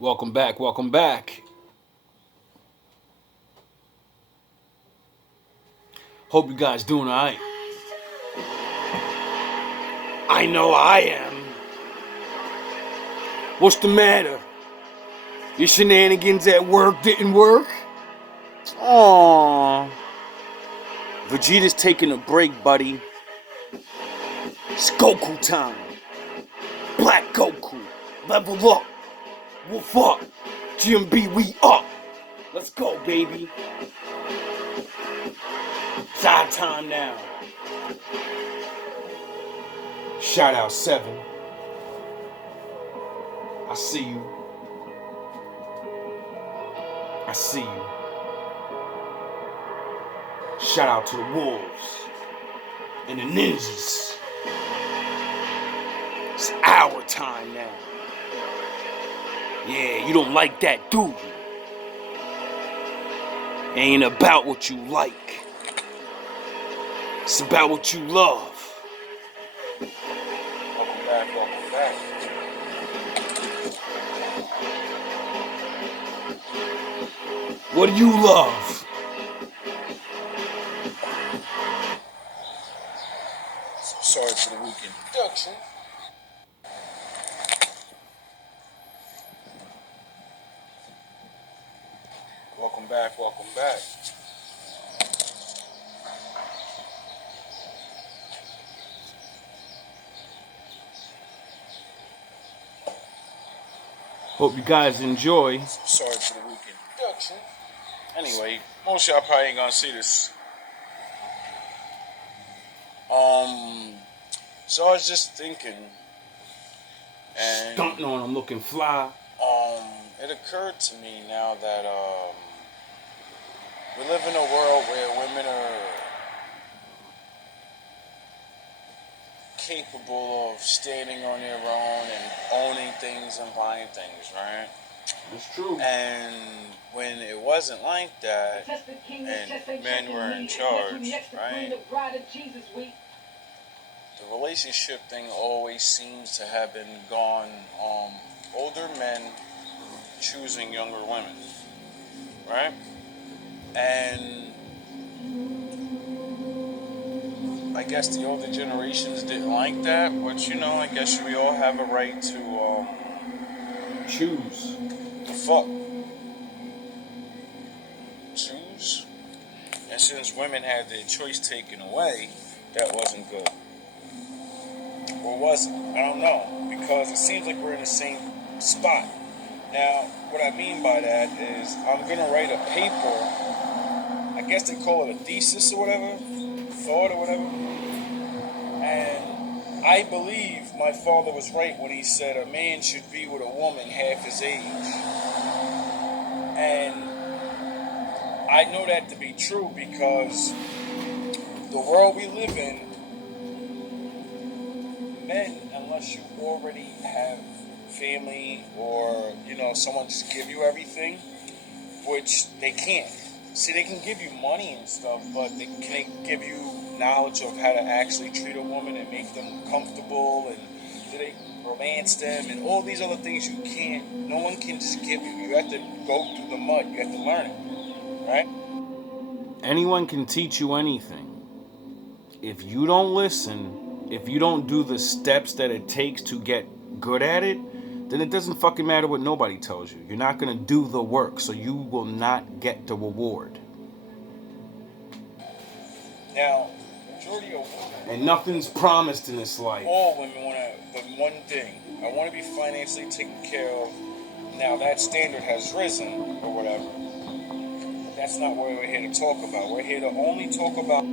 Welcome back, welcome back. Hope you guys doing alright. I know I am. What's the matter? Your shenanigans at work didn't work? Aww. Vegeta's taking a break, buddy. It's Goku time. Black Goku. Level up. Wolf up. GMB, we up. Let's go, baby. It's our time now. Shout out 7. I see you. I see you. Shout out to the Wolves and the Ninjas. It's our time now. Yeah, you don't like that, do you? Ain't about what you like. It's about what you love. Welcome back, welcome back. What do you love? Sorry for the weak introduction. Welcome back, welcome back. Hope you guys enjoy. Sorry for the weak introduction. Anyway, most of y'all probably ain't gonna see this. So I was just thinking, and Stunting on them looking fly. it occurred to me now that we live in a world where women are capable of standing on their own and owning things and buying things, right? That's true. And when it wasn't like that, and men were in charge, right? The relationship thing always seems to have been gone. Older men choosing younger women, right? And I guess the older generations didn't like that, but I guess we all have a right to Choose. the fuck. Choose. And since women had their choice taken away, that wasn't good. Or was it? I don't know. Because it seems like we're in the same spot. Now, what I mean by that is I'm going to write a paper. I guess they call it a thesis or whatever. Thought or whatever. And I believe my father was right when he said a man should be with a woman half his age. And I know that to be true because the world we live in, men, unless you already have family or, someone just give you everything, which they can't. See, they can give you money and stuff, but can they give you knowledge of how to actually treat a woman and make them comfortable, and do they romance them and all these other things you can't. No one can just give you. You have to go through the mud. You have to learn it, right? Anyone can teach you anything. If you don't listen, if you don't do the steps that it takes to get good at it, then it doesn't fucking matter what nobody tells you. You're not gonna do the work, so you will not get the reward. Now, majority of women, And nothing's promised in this life. all women want the one thing. I want to be financially taken care of. Now that standard has risen or whatever. That's not what we're here to talk about. We're here to only talk about.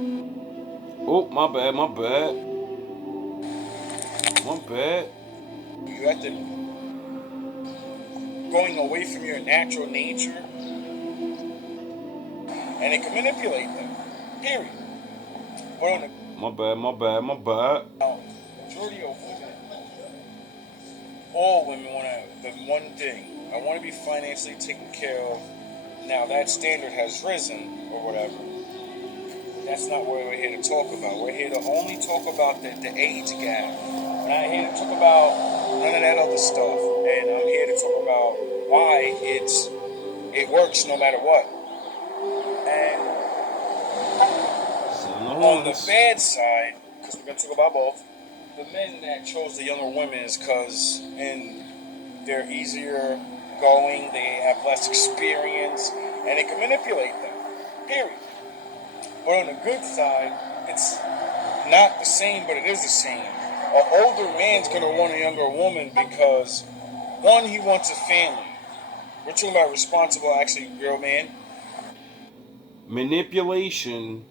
Oh, my bad, my bad. My bad. You have to going away from your natural nature, and it can manipulate them. Period. But on the My bad, my bad, my bad. majority of women, all women want the one thing. I want to be financially taken care of. Now that standard has risen or whatever. That's not what we're here to talk about. We're here to only talk about the age gap. We're not here to talk about none of that other stuff. And I'm here to talk about why works no matter what. And on the bad side, because we're going to talk about both, the men that chose the younger women is because they're easier going, they have less experience, and they can manipulate them. Period. But on the good side, it's not the same, but it is the same. An older man's going to want a younger woman because, one, he wants a family. We're talking about responsible, actually, real man. Manipulation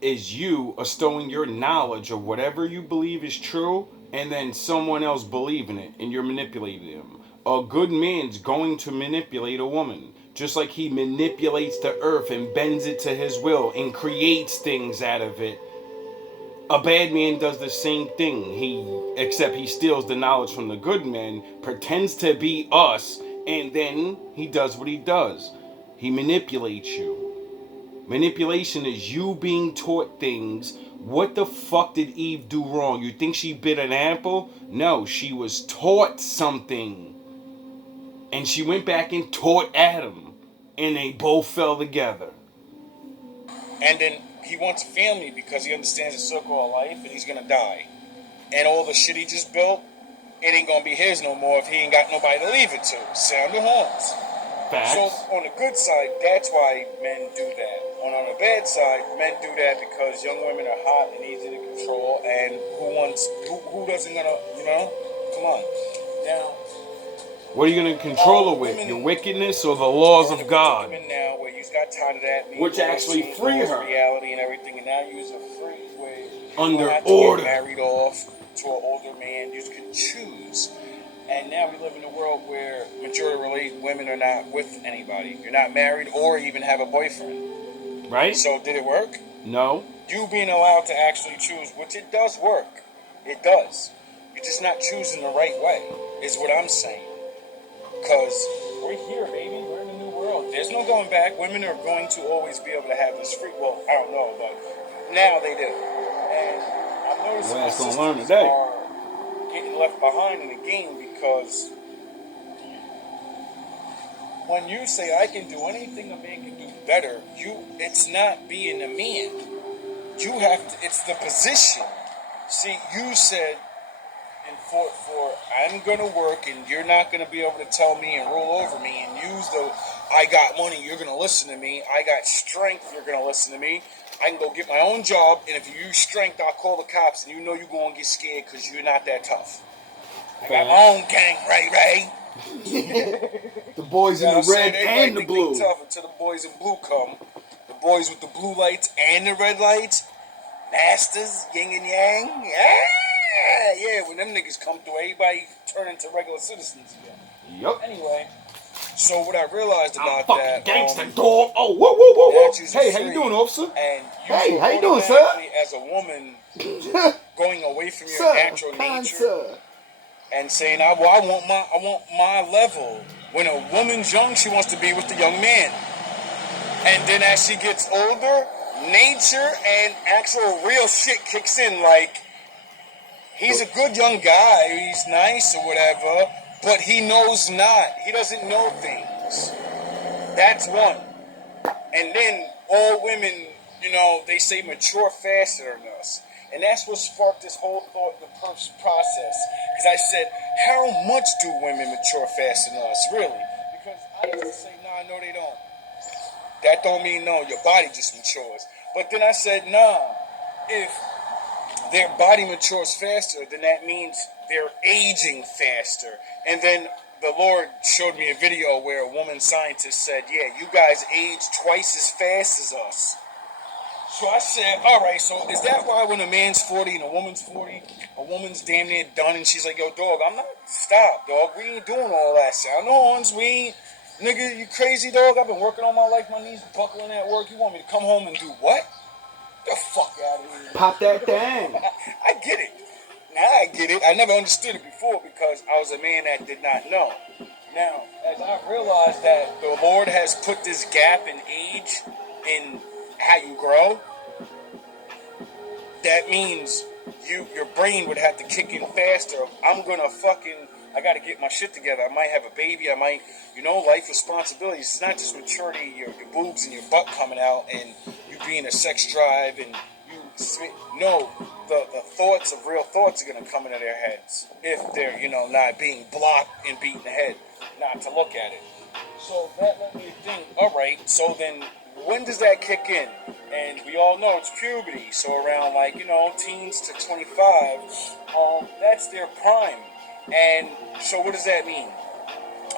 is you bestowing your knowledge of whatever you believe is true and then someone else believing it and you're manipulating them. A good man's going to manipulate a woman just like he manipulates the earth and bends it to his will and creates things out of it. A bad man does the same thing. Except he steals the knowledge from the good men, pretends to be us, and then he does what he does. He manipulates you. Manipulation is you being taught things. What the fuck did Eve do wrong? You think she bit an apple? No, she was taught something. And she went back and taught Adam. And they both fell together. And then he wants a family because he understands the circle of life and he's going to die. And all the shit he just built, it ain't going to be his no more if he ain't got nobody to leave it to. Sound the horns. Facts. So on the good side, that's why men do that. On the bad side, men do that because young women are hot and easy to control, and who doesn't gonna, come on. Now, what are you gonna control her with? Your wickedness or the laws of God? Now, where you got tired of that, which actually free her. Reality and everything, and now you use a free way under order. Get married off to an older man. You can choose. And now we live in a world where majority of women are not with anybody. You're not married or even have a boyfriend. Right. So did it work? No. You being allowed to actually choose, which it does work. It does. You're just not choosing the right way, is what I'm saying. Because we're here, baby. We're in a new world. There's no going back. Women are going to always be able to have this free. Well, I don't know, but now they do. And I've noticed my sisters are getting left behind in the game because when you say I can do anything a man can do better, it's not being a man. You have to, it's the position. See, you said and fought for I'm gonna work and you're not gonna be able to tell me and rule over me and use the I got money, you're gonna listen to me, I got strength, you're gonna listen to me. I can go get my own job, and if you use strength, I'll call the cops, and you're going to get scared because you're not that tough. I got my own gang, Ray. The boys in the red and the blue. Tough until the boys in blue come. The boys with the blue lights and the red lights. Masters, yin and yang. Yeah, when them niggas come through, everybody turn into regular citizens again. Yup. Anyway. So what I realized about that, gangsta dog. Oh, whoa. Hey, how you doing, officer? And hey, how you doing, sir? As a woman, going away from your natural nature and saying, I want my level. When a woman's young, she wants to be with the young man, and then as she gets older, nature and actual real shit kicks in. Like he's a good young guy, he's nice or whatever. But he knows not. He doesn't know things. That's one. And then all women, they say mature faster than us. And that's what sparked this whole thought, the process. Because I said, how much do women mature faster than us, really? Because I used to say, no, they don't. That don't mean no, your body just matures. But then I said, if their body matures faster, then that means they're aging faster. And then the Lord showed me a video where a woman scientist said, yeah, you guys age twice as fast as us. So I said, all right, so is that why when a man's 40 and a woman's 40, a woman's damn near done and she's like, yo, dog, I'm not, stop, dog, we ain't doing all that sound horns, we ain't, nigga, you crazy, dog, I've been working all my life, my knees buckling at work, you want me to come home and do what? The fuck out of here. Pop that thing. I get it. Now I get it. I never understood it before because I was a man that did not know. Now, as I realized that the Lord has put this gap in age in how you grow, that means your brain would have to kick in faster. I'm gonna fucking I got to get my shit together. I might have a baby. I might, life responsibilities. It's not just maturity, your boobs and your butt coming out, and you being a sex drive, and no, the thoughts of real thoughts are going to come into their heads if they're, not being blocked and beaten the head, not to look at it. So that let me think, all right, so then when does that kick in? And we all know it's puberty, so around teens to 25, that's their prime. And so what does that mean?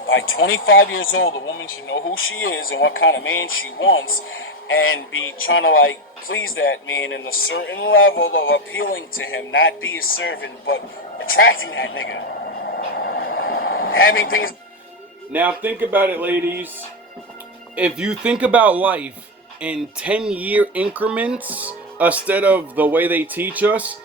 By 25 years old, a woman should know who she is and what kind of man she wants, and be trying to please that man in a certain level of appealing to him, not be a servant, but attracting that nigga. Having things. Now think about it, ladies. If you think about life in 10-year increments instead of the way they teach us,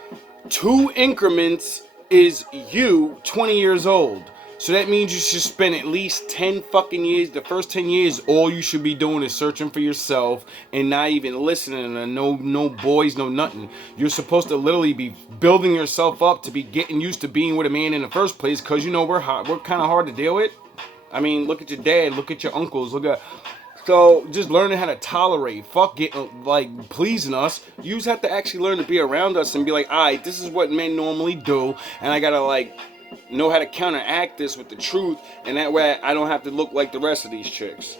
2 increments is you 20 years old. So that means you should spend at least 10 fucking years. The first 10 years, all you should be doing is searching for yourself and not even listening to no boys, no nothing. You're supposed to literally be building yourself up to be getting used to being with a man in the first place, because we're kind of hard to deal with. I mean, look at your dad, look at your uncles, so just learning how to tolerate, fuck getting pleasing us. You just have to actually learn to be around us and be like, alright, this is what men normally do, and I gotta know how to counteract this with the truth, and that way I don't have to look like the rest of these chicks.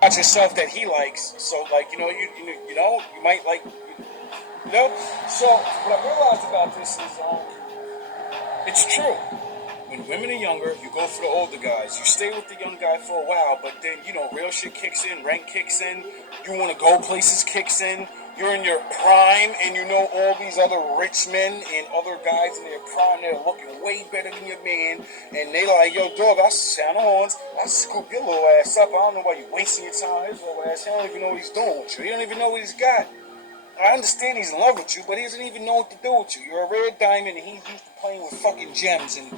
Watch yourself that he likes, so you might So what I realized about this is, it's true. When women are younger, you go for the older guys. You stay with the young guy for a while, but then, real shit kicks in, rank kicks in, you want to go places kicks in, you're in your prime, and all these other rich men and other guys in their prime, they're looking way better than your man, and they like, yo, dog, I sound the horns, I scoop your little ass up, I don't know why you wasting your time on his little ass, he don't even know what he's doing with you, he don't even know what he's got. I understand he's in love with you, but he doesn't even know what to do with you. You're a red diamond, and he's used to playing with fucking gems and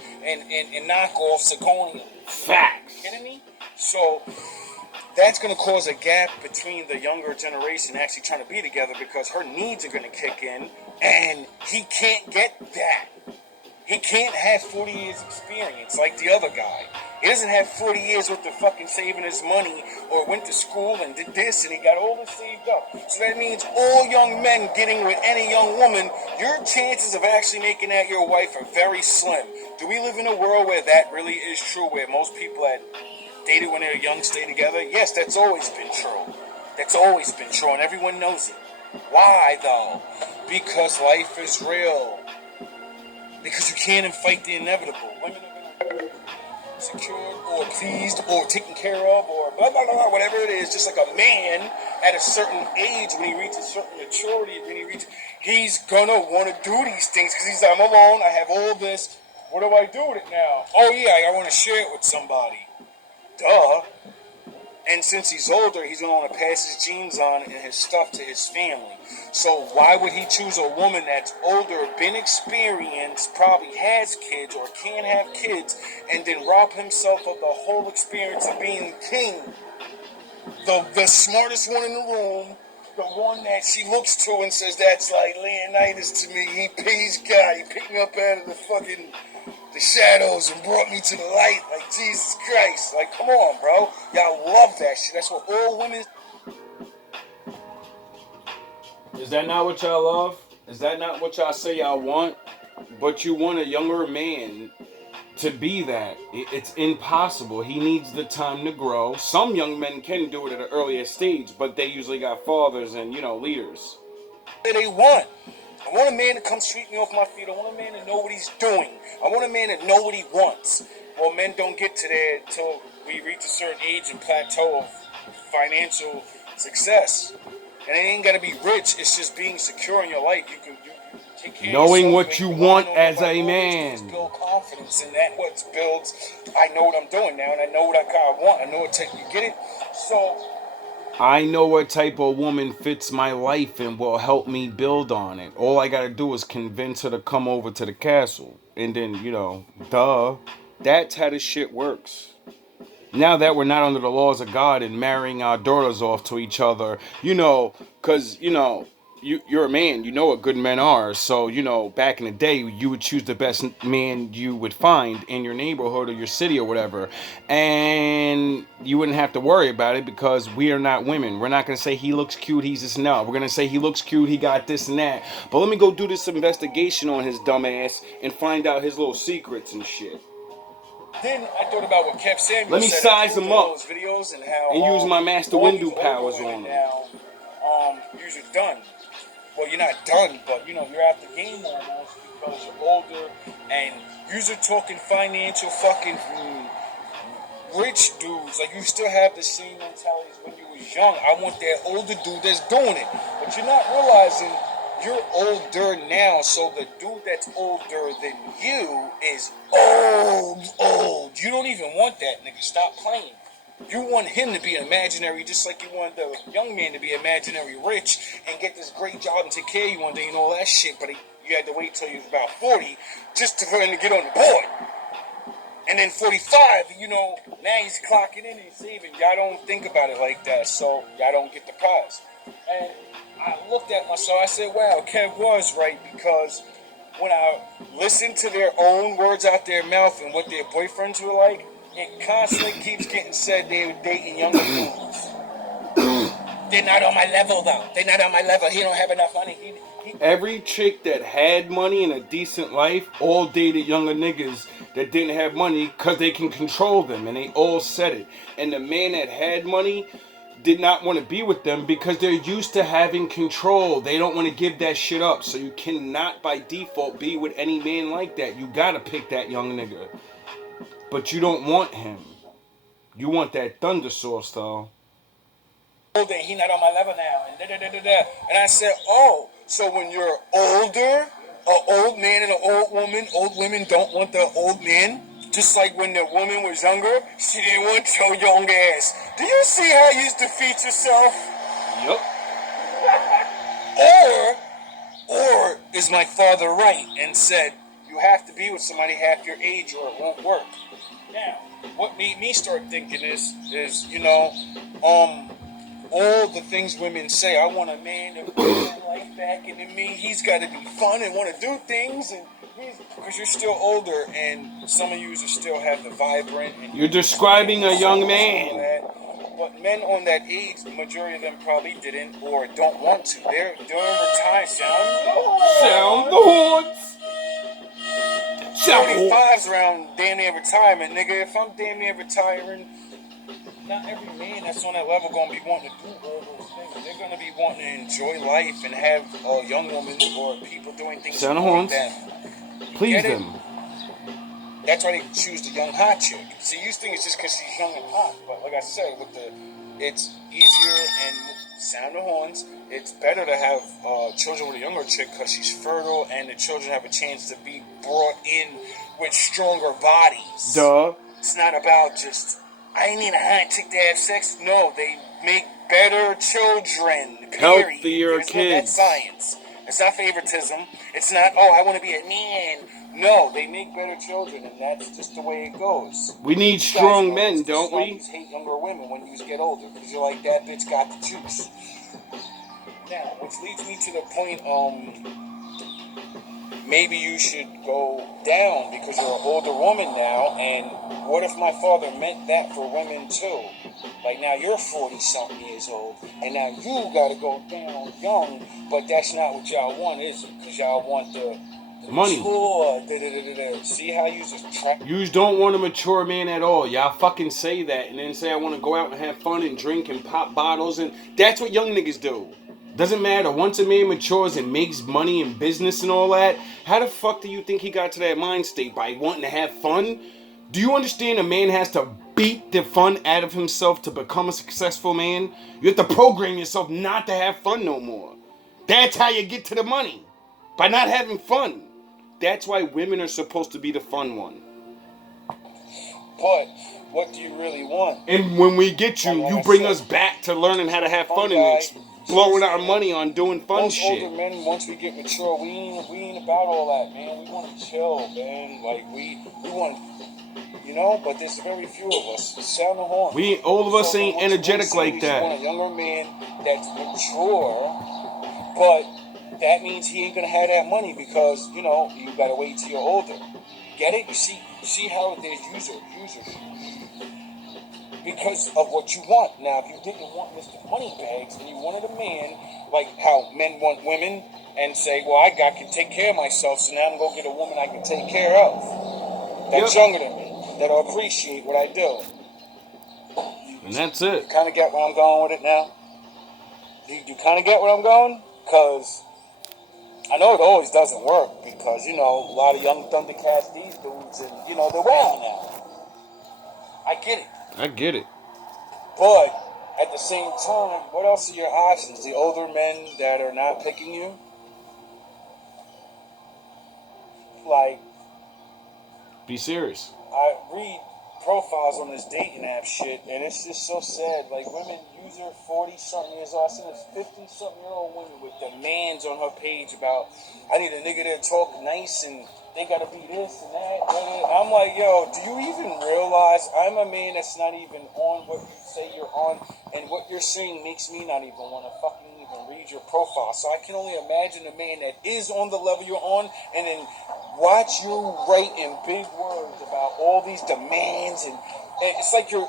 knockoffs zirconia. Facts. You kidding me? So that's going to cause a gap between the younger generation actually trying to be together, because her needs are going to kick in, and he can't get that. He can't have 40 years experience like the other guy. He doesn't have 40 years worth of fucking saving his money, or went to school and did this and he got all this saved up. So that means all young men getting with any young woman, your chances of actually making that your wife are very slim. Do we live in a world where that really is true, where most people that dated when they were young stay together? Yes, that's always been true. That's always been true, and everyone knows it. Why, though? Because life is real. Because you can't fight the inevitable. Women are going to be secured or pleased or taken care of or blah, blah, blah, whatever it is. Just like a man at a certain age, when he reaches certain maturity, he's going to want to do these things because he's like, I'm alone, I have all this. What do I do with it now? Oh, yeah, I want to share it with somebody. Duh. And since he's older, he's going to want to pass his genes on and his stuff to his family. So why would he choose a woman that's older, been experienced, probably has kids or can have kids, and then rob himself of the whole experience of being king? The smartest one in the room, the one that she looks to and says, that's like Leonidas to me. He's God. He picked me up out of the shadows and brought me to the light, like Jesus Christ. Like, come on, bro. Y'all love that shit. That's what all women... Is that not what y'all love? Is that not what y'all say y'all want? But you want a younger man to be that. It's impossible. He needs the time to grow. Some young men can do it at an earlier stage, but they usually got fathers and, leaders. They want. I want a man to come sweep me off my feet. I want a man to know what he's doing. I want a man to know what he wants. Well, men don't get to there until we reach a certain age and plateau of financial success. And it ain't got to be rich. It's just being secure in your life. You take care knowing of what you want as a man. Build confidence, and that what builds. I know what I'm doing now, and I know what I want. I know what you get it. So I know what type of woman fits my life and will help me build on it. All I gotta do is convince her to come over to the castle. And then, duh. That's how this shit works. Now that we're not under the laws of God and marrying our daughters off to each other, because, you're a man. You know what good men are. So back in the day, you would choose the best man you would find in your neighborhood or your city or whatever, and you wouldn't have to worry about it because we are not women. We're not gonna say he looks cute. He's this. No, we're gonna say he looks cute. He got this and that. But let me go do this investigation on his dumb ass and find out his little secrets and shit. Then I thought about what Kev Samuels Let me said size in him up those videos and how and use my master all window these powers older on women him. now, you're done. Well, you're not done, but you're out the game almost because you're older and you're talking financial fucking rich dudes. Like you still have the same mentality as when you was young. I want that older dude that's doing it, but you're not realizing you're older now, so the dude that's older than you is old. You don't even want that nigga. Stop playing. You want him to be imaginary, just like you want the young man to be imaginary rich and get this great job and take care of you one day and all that shit. But you had to wait till you was about 40 just for him to get on the board. And then 45, now he's clocking in and saving. Y'all don't think about it like that, so y'all don't get the prize. And I looked at myself, I said, wow, Kev was right, because when I listened to their own words out their mouth and what their boyfriends were like, it constantly keeps getting said they were dating younger dudes. They're not on my level, though. They're not on my level. He don't have enough money. Every chick that had money and a decent life all dated younger niggas that didn't have money because they can control them, and they all said it. And the man that had money did not want to be with them because they're used to having control. They don't want to give that shit up. So you cannot by default be with any man like that. You gotta pick that young nigga. But you don't want him. You want that thunder sauce though. He not on my level now, and And I said, oh, so when you're older, an old man and an old women don't want the old man. Just like when the woman was younger, she didn't want your young ass. Do you see how you used to defeat yourself? Yep. Or is my father right and said, you have to be with somebody half your age or it won't work? Now, what made me start thinking is all the things women say. I want a man to put my life back into me. He's got to be fun and want to do things, and because you're still older, and some of you still have the vibrant. And you're describing a young man. But men on that age, the majority of them probably didn't or don't want to. They're retired. Sound the horns. 35's around damn near retirement, nigga. If I'm damn near retiring, not every man that's on that level gonna be wanting to do all those things. They're gonna be wanting to enjoy life and have young women or people doing things for them. Please them. That's why they choose the young hot chick. See, you think it's just because she's young and hot, but like I said, it's easier and sound the horns. It's better to have children with a younger chick because she's fertile and the children have a chance to be brought in with stronger bodies. Duh. It's not about just, I need a hot chick to have sex. No, they make better children. Period. Healthier kids. That's science. It's not favoritism. It's not, I want to be a man. No, they make better children, and that's just the way it goes. We need strong men, don't we? You hate younger women when you get older because you're like, that bitch got the juice. Now, which leads me to the point, maybe you should go down because you're an older woman now, and what if my father meant that for women too? Like now you're 40-something years old, and now you gotta go down young, but that's not what y'all want, is it? Because y'all want the money. See how you just track? You don't want a mature man at all. Y'all fucking say that and then say I want to go out and have fun and drink and pop bottles, and that's what young niggas do. Doesn't matter. Once a man matures and makes money and business and all that, how the fuck do you think he got to that mind state? By wanting to have fun? Do you understand a man has to beat the fun out of himself to become a successful man? You have to program yourself not to have fun no more. That's how you get to the money. By not having fun. That's why women are supposed to be the fun one. But what do you really want? And when we get you, you bring us back to learning how to have fun and blowing our money on doing fun shit. Older men, once we get mature, we ain't about all that, man. We want to chill, man. Like we want, but there's very few of us. Sound the horn. All of us ain't energetic like that. You want a younger man that's mature But that means he ain't gonna have that money because you gotta wait till you're older. Get it? You see how there's users because of what you want. Now, if you didn't want Mr. Moneybags and you wanted a man like how men want women and say, well, I can take care of myself, so now I'm gonna get a woman I can take care of that's younger than me, that'll appreciate what I do. And that's it. You kind of get where I'm going with it now? You kind of get where I'm going? Because I know it always doesn't work because, a lot of young Thundercats, these dudes, and, they're wild now. I get it. I get it. But at the same time, what else are your options? The older men that are not picking you? Like, be serious. I read profiles on this dating app shit, and it's just so sad. Like, women, user 40-something years old, I seen this 50-something-year-old woman with demands on her page about, I need a nigga that talk nice, and they gotta be this and that. I'm like, yo, do you even realize I'm a man that's not even on what you say you're on, and what you're saying makes me not even want to fucking even read your profile. So I can only imagine a man that is on the level you're on, and then watch you write in big words about all these demands, and it's like your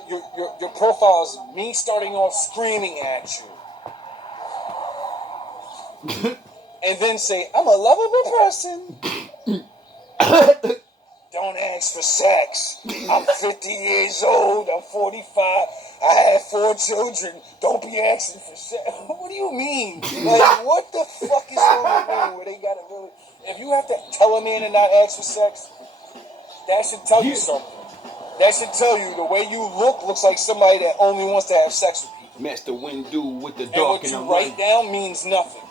profile is me starting off screaming at you, and then say I'm a lovable person. Don't ask for sex. I'm 50 years old. I'm 45. I have 4 children. Don't be asking for sex. What do you mean? Like, what the fuck is wrong with women where they gotta really? If you have to tell a man to not ask for sex, that should tell you something. That should tell you the way you looks like somebody that only wants to have sex with people. Master Windu with the And dark what and you the write light. down means nothing.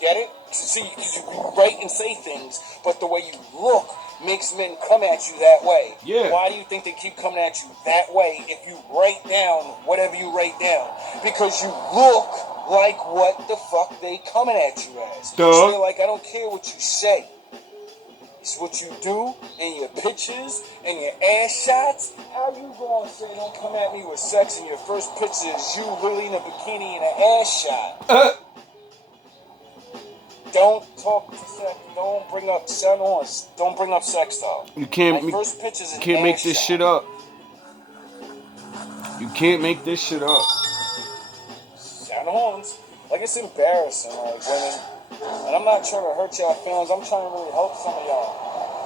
Get it? See, because you write and say things, but the way you look makes men come at you that way. Yeah. Why do you think they keep coming at you that way if you write down whatever you write down? Because you look like what the fuck they coming at you as. Duh. So they're like, I don't care what you say. It's what you do and your pictures and your ass shots. How you gonna say don't come at me with sex and your first picture is you literally in a bikini and an ass shot? Don't talk to sex. Don't bring up Don't bring up sex though. You can't. My first pictures is can't make this shot. shit up. You can't make this shit up. Sound horns. Like, it's embarrassing, like, women. And I'm not trying to hurt y'all feelings. I'm trying to really help some of y'all.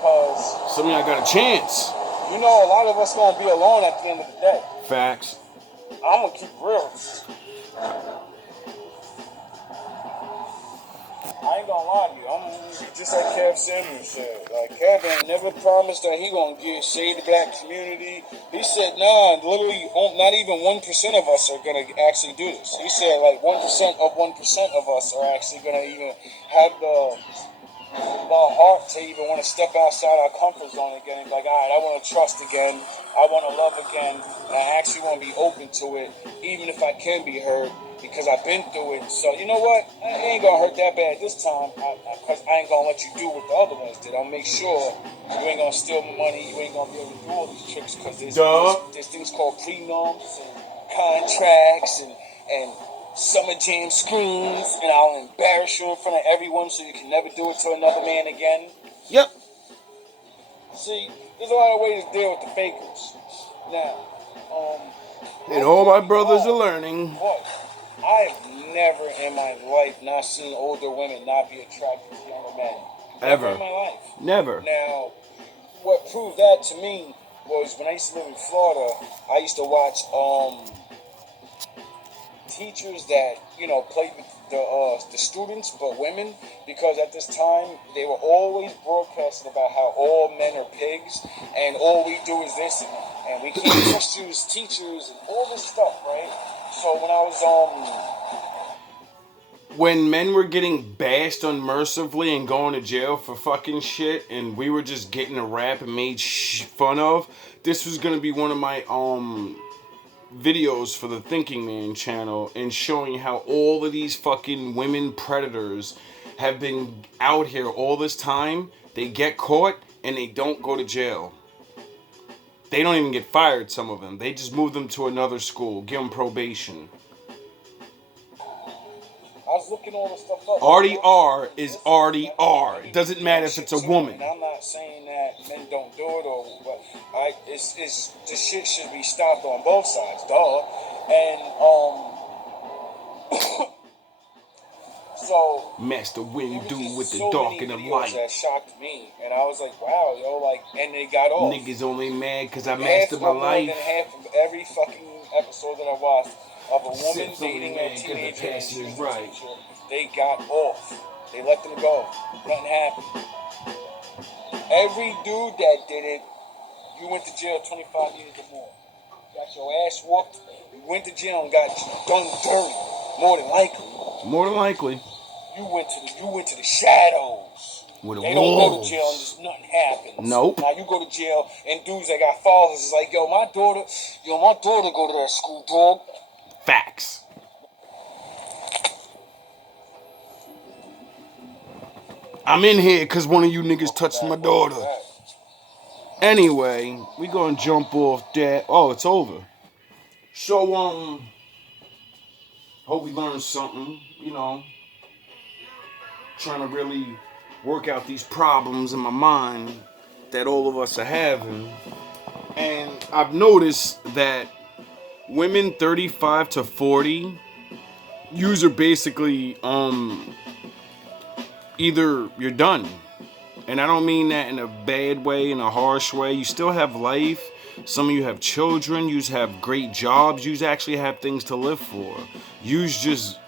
Because some of y'all got a chance. A lot of us gonna be alone at the end of the day. Facts. I'm gonna keep real. I ain't gonna lie to you. I'm just like Kev Samuel said. Like, Kevin never promised that he gonna save the black community. He said, nah, literally, not even 1% of us are gonna actually do this. He said, like, 1% of us are actually gonna even have the heart to even want to step outside our comfort zone again and be like, all right, I want to trust again. I want to love again. And I actually want to be open to it, even if I can be hurt. Because I've been through it. So, you know what? It ain't going to hurt that bad this time. Because I ain't going to let you do what the other ones did. I'll make sure you ain't going to steal my money. You ain't going to be able to do all these tricks. Because there's things called prenums and contracts and summer jam screens. And I'll embarrass you in front of everyone so you can never do it to another man again. Yep. See, there's a lot of ways to deal with the fakers. Now, and all my brothers are learning. What? I've never in my life not seen older women not be attracted to younger men. Ever. Never in my life. Never. Now, what proved that to me was when I used to live in Florida, I used to watch teachers that, played with the students, but women, because at this time, they were always broadcasting about how all men are pigs, and all we do is this, and we can't trust you as teachers, and all this stuff, right? So when I was, when men were getting bashed unmercifully and going to jail for fucking shit, and we were just getting a rap and made fun of, this was gonna be one of my, videos for the Thinking Man channel, and showing how all of these fucking women predators have been out here all this time. They get caught, and they don't go to jail. They don't even get fired, some of them. They just move them to another school, give them probation. I was was looking all the stuff up. RDR is RDR. It doesn't matter if it's a woman. And I'm not saying that men don't do it or what. It's this shit should be stopped on both sides, duh. And so Master Wind there do was with the so dark many and the videos light. that shocked me, and I was like, wow, yo, like, and they got off. Niggas only mad cause I mastered my More life. than half of every fucking episode that I watched of a woman Except only dating mad a 'cause the teenager, passion is right. they got off. They let them go. Nothing happened. Every dude that did it, you went to jail 25 years or more. Got your ass whooped. You went to jail and got done dirty. More than likely. More than likely. You went to the shadows. With They a don't go to wolves. jail and just nothing happens. Nope. Now you go to jail and dudes that got fathers is like, my daughter go to that school, dog. Facts. I'm in here because one of you niggas touched my daughter. Anyway, we gonna jump off that. Oh, it's over. So, hope we learned something, you know. Trying to really work out these problems in my mind that all of us are having. And I've noticed that women 35 to 40, yous are basically, either you're done. And I don't mean that in a bad way, in a harsh way. You still have life. Some of you have children. You have great jobs. You actually have things to live for. You just,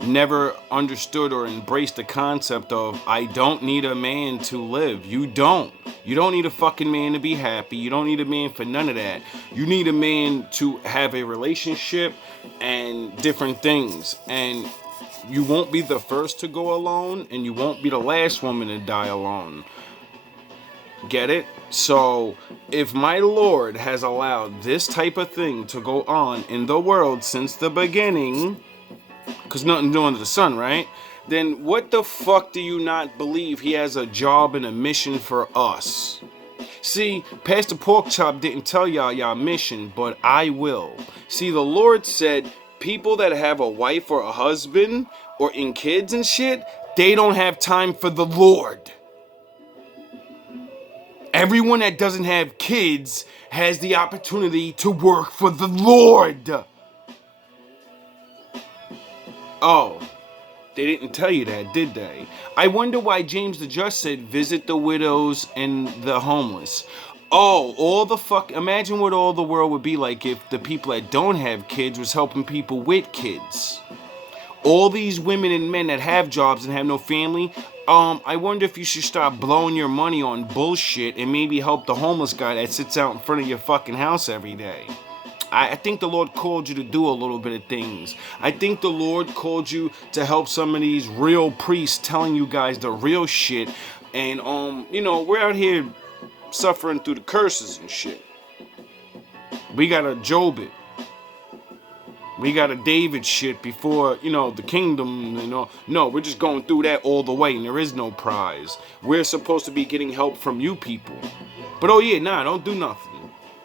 never understood or embraced the concept of, I don't need a man to live. You don't. You don't need a fucking man to be happy. You don't need a man for none of that. You need a man to have a relationship and different things. And you won't be the first to go alone, and you won't be the last woman to die alone. Get it? So, if my Lord has allowed this type of thing to go on in the world since the beginning, because nothing new under the sun, right? Then what the fuck do you not believe he has a job and a mission for us? See, Pastor Porkchop didn't tell y'all mission, but I will. See, the Lord said, people that have a wife or a husband or in kids and shit, they don't have time for the Lord. Everyone that doesn't have kids has the opportunity to work for the Lord. Oh, they didn't tell you that, did they? I wonder why James the Just said, visit the widows and the homeless. Oh, imagine what all the world would be like if the people that don't have kids was helping people with kids. All these women and men that have jobs and have no family, I wonder if you should stop blowing your money on bullshit and maybe help the homeless guy that sits out in front of your fucking house every day. I think the Lord called you to do a little bit of things. I think the Lord called you to help some of these real priests telling you guys the real shit. And, we're out here suffering through the curses and shit. We gotta Job it. We got a David shit before, the kingdom, No, we're just going through that all the way, and there is no prize. We're supposed to be getting help from you people. But don't do nothing.